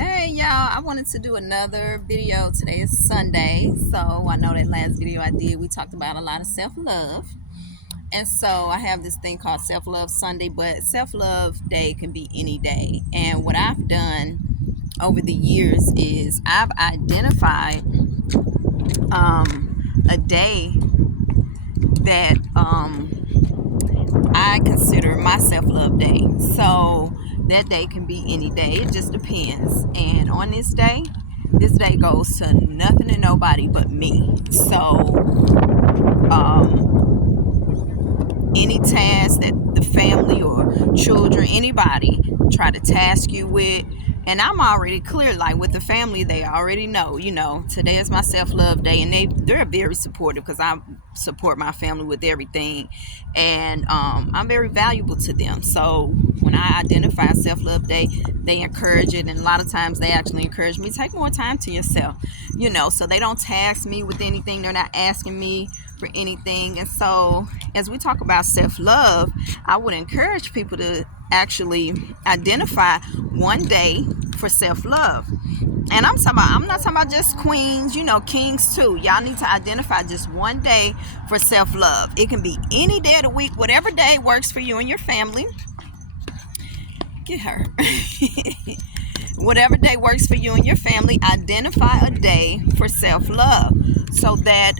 Hey y'all, I wanted to do another video. Today is Sunday, so I know that last video I did, we talked about a lot of self-love. And so I have this thing called Self-Love Sunday, but Self-Love Day can be any day. And what I've done over the years is I've identified a day that I consider my self-love day. So that day can be any day. It just depends. And on this day goes to nothing and nobody but me. So any task that the family or children, anybody try to task you with, and I'm already clear, like with the family, they already know, today is my self-love day, and they're very supportive because I support my family with everything, and I'm very valuable to them. So when I identify self-love day, they encourage it, and a lot of times they actually encourage me, take more time to yourself, so they don't task me with anything. They're not asking me for anything. And so as we talk about self-love, I would encourage people to actually identify one day for self-love. And I'm not talking about just queens, kings too. Y'all need to identify just one day for self-love. It can be any day of the week, whatever day works for you and your family. Get her. Whatever day works for you and your family, identify a day for self-love, so that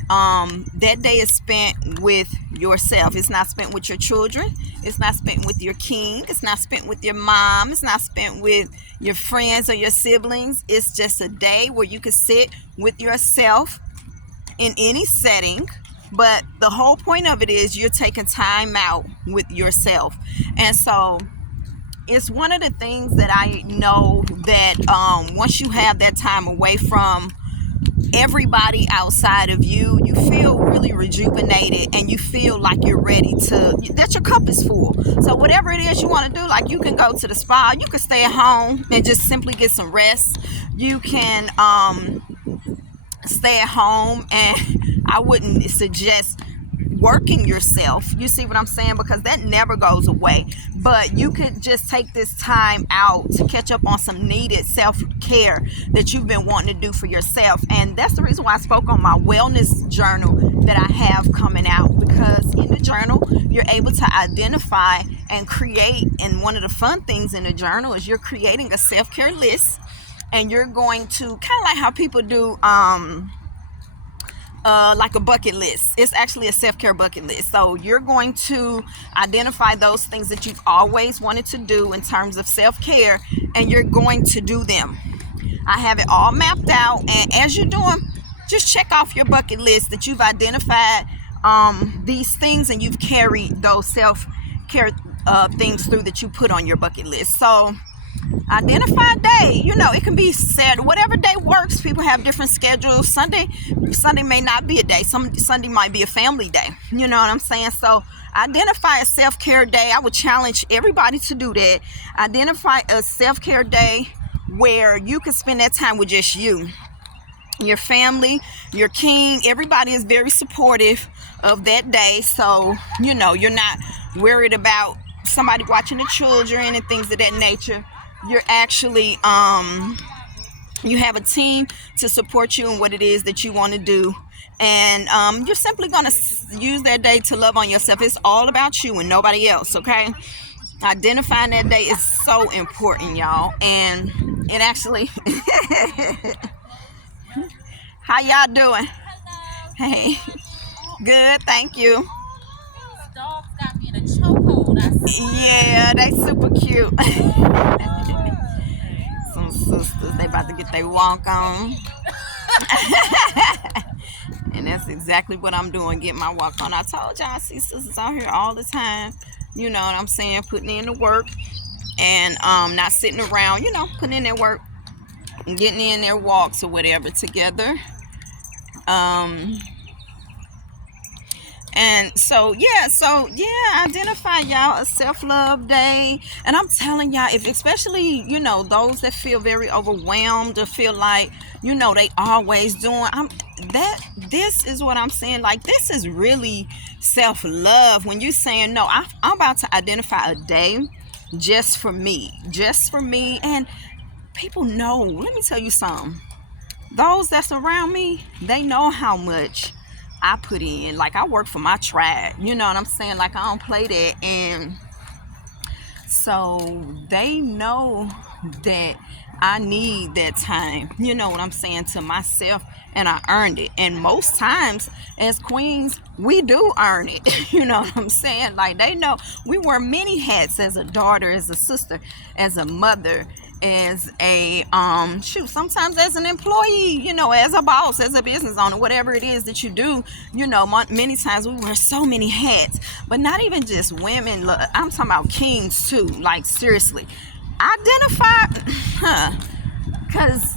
that day is spent with yourself. It's not spent with your children. It's not spent with your king. It's not spent with your mom. It's not spent with your friends or your siblings. It's just a day where you can sit with yourself in any setting. But the whole point of it is you're taking time out with yourself. And so it's one of the things that I know that once you have that time away from everybody outside of you, you feel really rejuvenated, and you feel like you're ready that your cup is full. So whatever it is you want to do, like you can go to the spa, you can stay at home and just simply get some rest. You can stay at home, and I wouldn't suggest working yourself, you see what I'm saying, because that never goes away. But you could just take this time out to catch up on some needed self-care that you've been wanting to do for yourself. And that's the reason why I spoke on my wellness journal that I have coming out, because in the journal you're able to identify and create, and one of the fun things in the journal is you're creating a self-care list, and you're going to kind of like how people do like a bucket list. It's actually a self-care bucket list. So you're going to identify those things that you've always wanted to do in terms of self-care, and you're going to do them. I have it all mapped out, and as you're doing, just check off your bucket list that you've identified these things, and you've carried those self-care things through that you put on your bucket list. So identify a day. It can be Saturday, whatever day works. People have different schedules. Sunday may not be a day. Sunday might be a family day. You know what I'm saying? So identify a self-care day. I would challenge everybody to do that. Identify a self-care day where you can spend that time with just you, your family, your king. Everybody is very supportive of that day. So, you're not worried about somebody watching the children and things of that nature. You're actually you have a team to support you in what it is that you want to do, and you're simply going to use that day to love on yourself. It's all about you and nobody else. Okay, identifying that day is so important, y'all. And it actually how y'all doing? Hello. Hey. Good, thank you. These dogs got me in a chokehold. Yeah, they super cute. Some sisters, they about to get their walk on. And that's exactly what I'm doing, get my walk on. I told y'all, I see sisters out here all the time, you know what I'm saying, putting in the work, and not sitting around, putting in their work and getting in their walks or whatever together. And so identify y'all a self-love day. And I'm telling y'all, if especially those that feel very overwhelmed or feel like they always doing this is what I'm saying, like this is really self-love when you're saying no, I'm about to identify a day just for me, and people know, let me tell you something. Those that's around me, they know how much I put in. Like, I work for my tribe, you know what I'm saying? Like, I don't play that. And so they know that I need that time, you know what I'm saying, to myself, and I earned it. And most times as queens, we do earn it. You know what I'm saying? Like, they know we wear many hats, as a daughter, as a sister, as a mother, as a sometimes as an employee, you know, as a boss, as a business owner, whatever it is that you do. You know, many times we wear so many hats. But not even just women, look, I'm talking about kings too. Like, seriously, identify, because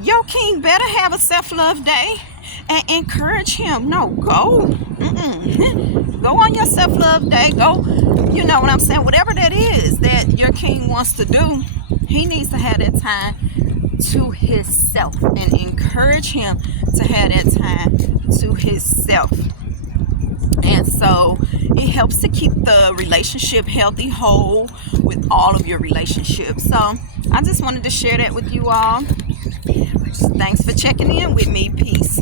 your king better have a self-love day, and encourage him. No, go go on your self-love day. Go, you know what I'm saying, whatever that is that your king wants to do, he needs to have that time to himself, and encourage him to have that time to himself. And so it helps to keep the relationship healthy, whole, with all of your relationships. So I just wanted to share that with you all. Thanks for checking in with me. Peace.